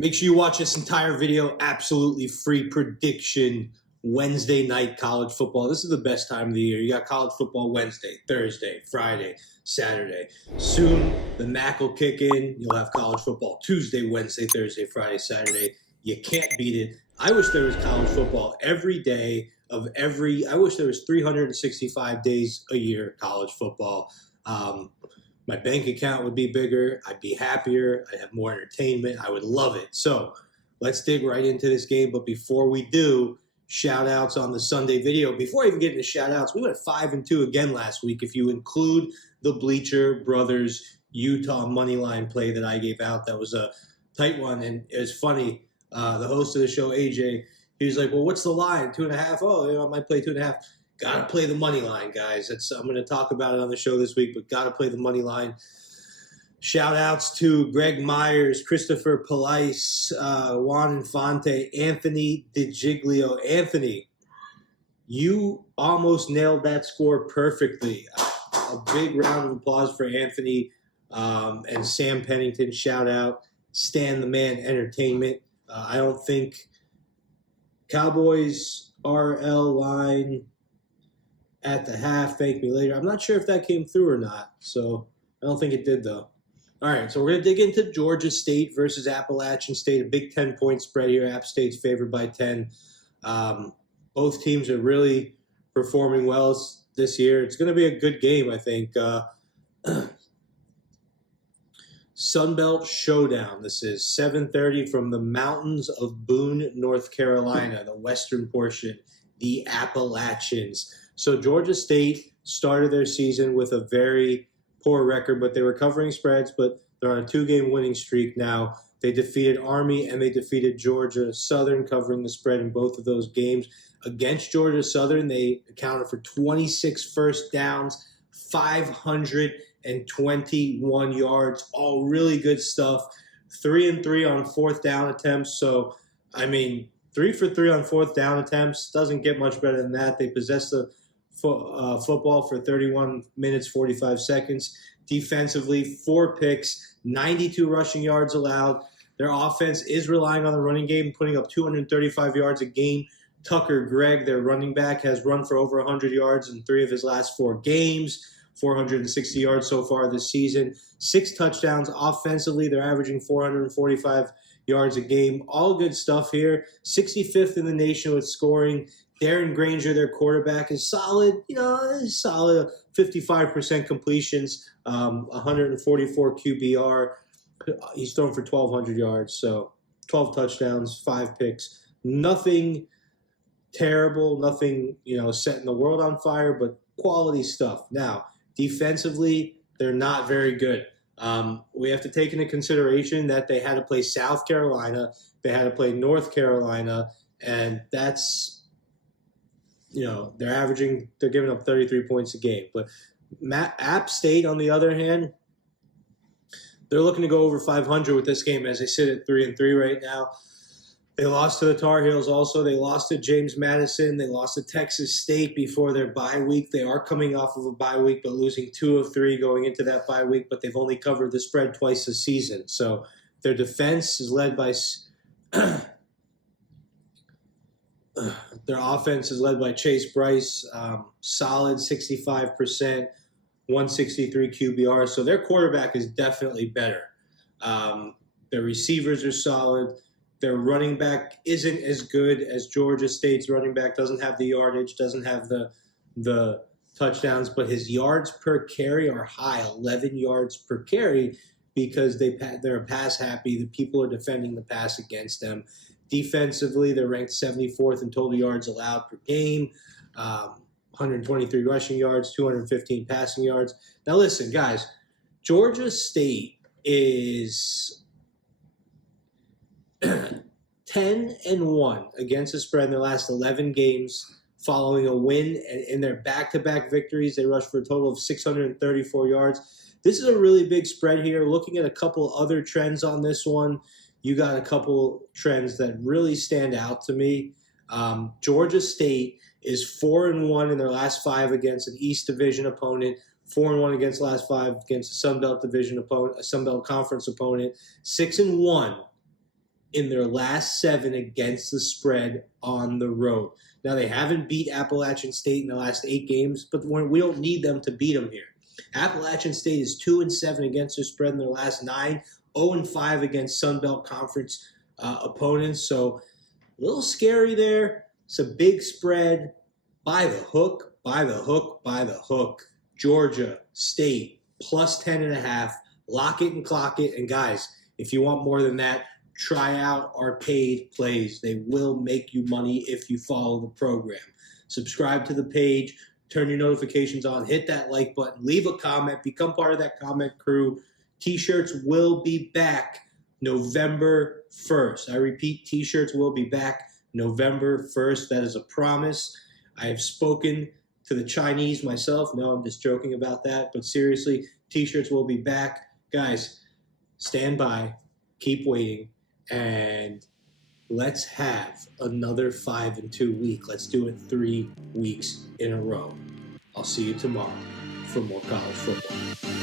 Make sure you watch this entire video. Absolutely free prediction Wednesday night college football. This is the best time of the year. You got college football Wednesday, Thursday, Friday, Saturday. Soon the MAC will kick in. You'll have college football Tuesday, Wednesday, Thursday, Friday, Saturday. You can't beat it. I wish there was college football every day of every. I wish there was 365 days a year college football. My bank account would be bigger. I'd be happier. I'd have more entertainment. I would love it. So let's dig right into this game. But before we do, shout outs on the Sunday video. Before I even get into shout outs, we went 5-2 again last week. If you include the Bleacher Brothers Utah money line play that I gave out, that was a tight one. And it was funny. The host of the show, AJ, he was like, well, what's the line? 2.5? Oh, I might play 2.5. Got to play the money line, guys. I'm going to talk about it on the show this week, but got to play the money line. Shout-outs to Greg Myers, Christopher Police, Juan Infante, Anthony DiGiglio. Anthony, you almost nailed that score perfectly. A big round of applause for Anthony and Sam Pennington. Shout-out. Stan the Man Entertainment. I don't think Cowboys RL line at the half, thank me later. I'm not sure if that came through or not, so I don't think it did, though. All right, so we're going to dig into Georgia State versus Appalachian State, a big 10-point spread here. App State's favored by 10. Both teams are really performing well this year. It's going to be a good game, I think. Sunbelt Showdown. This is 7:30 from the mountains of Boone, North Carolina, the western portion, the Appalachians. So Georgia State started their season with a very poor record, but they were covering spreads, but they're on a 2-game winning streak now. They defeated Army and they defeated Georgia Southern, covering the spread in both of those games. Against Georgia Southern, they accounted for 26 first downs, 521 yards, all really good stuff. 3-3 on fourth down attempts. So, 3 for 3 on fourth down attempts. Doesn't get much better than that. They possessed the football for 31 minutes, 45 seconds. Defensively, 4 picks, 92 rushing yards allowed. Their offense is relying on the running game, putting up 235 yards a game. Tucker Gregg, their running back, has run for over 100 yards in 3 of his last 4 games. 460 yards so far this season. 6 touchdowns offensively. They're averaging 445 yards a game. All good stuff here. 65th in the nation with scoring. Darren Granger, their quarterback, is solid. Solid. 55% completions, 144 QBR. He's thrown for 1,200 yards, so 12 touchdowns, 5 picks. Nothing terrible, nothing setting the world on fire, but quality stuff. Now, defensively, they're not very good. We have to take into consideration that they had to play South Carolina, they had to play North Carolina, and that's they're giving up 33 points a game. But App State, on the other hand, they're looking to go over 500 with this game as they sit at 3-3 right now. They lost to the Tar Heels also. They lost to James Madison. They lost to Texas State before their bye week. They are coming off of a bye week, but losing 2 of 3 going into that bye week, but they've only covered the spread twice this season. So their defense is led by their offense is led by Chase Bryce, solid 65%, 163 QBR. So their quarterback is definitely better. Their receivers are solid. Their running back isn't as good as Georgia State's running back. Doesn't have the yardage, doesn't have the touchdowns, but his yards per carry are high, 11 yards per carry, because they're pass happy. The people are defending the pass against them. Defensively, they're ranked 74th in total yards allowed per game, 123 rushing yards, 215 passing yards. Now listen, guys, Georgia State is 10-1 against the spread in their last 11 games following a win. And in their back-to-back victories, they rushed for a total of 634 yards. This is a really big spread here. Looking at a couple other trends on this one, you got a couple trends that really stand out to me. Georgia State is 4-1 in their last 5 against an East Division opponent, 4-1 against the last 5 against a Sun Belt Division opponent, a Sun Belt Conference opponent, 6-1 in their last 7 against the spread on the road. Now, they haven't beat Appalachian State in the last 8 games, but we don't need them to beat them here. Appalachian State is 2-7 against the spread in their last 9, 0-5 against Sun Belt Conference opponents. So a little scary there. It's a big spread. By the hook, by the hook, by the hook. Georgia State plus 10.5. Lock it and clock it. And guys, if you want more than that, try out our paid plays. They will make you money if you follow the program. Subscribe to the page, turn your notifications on, hit that like button, leave a comment, become part of that comment crew. T-shirts will be back November 1st. I repeat, T-shirts will be back November 1st. That is a promise. I have spoken to the Chinese myself. No, I'm just joking about that. But seriously, T-shirts will be back. Guys, stand by, keep waiting, and let's have another 5-2 week. Let's do it 3 weeks in a row. I'll see you tomorrow for more college football.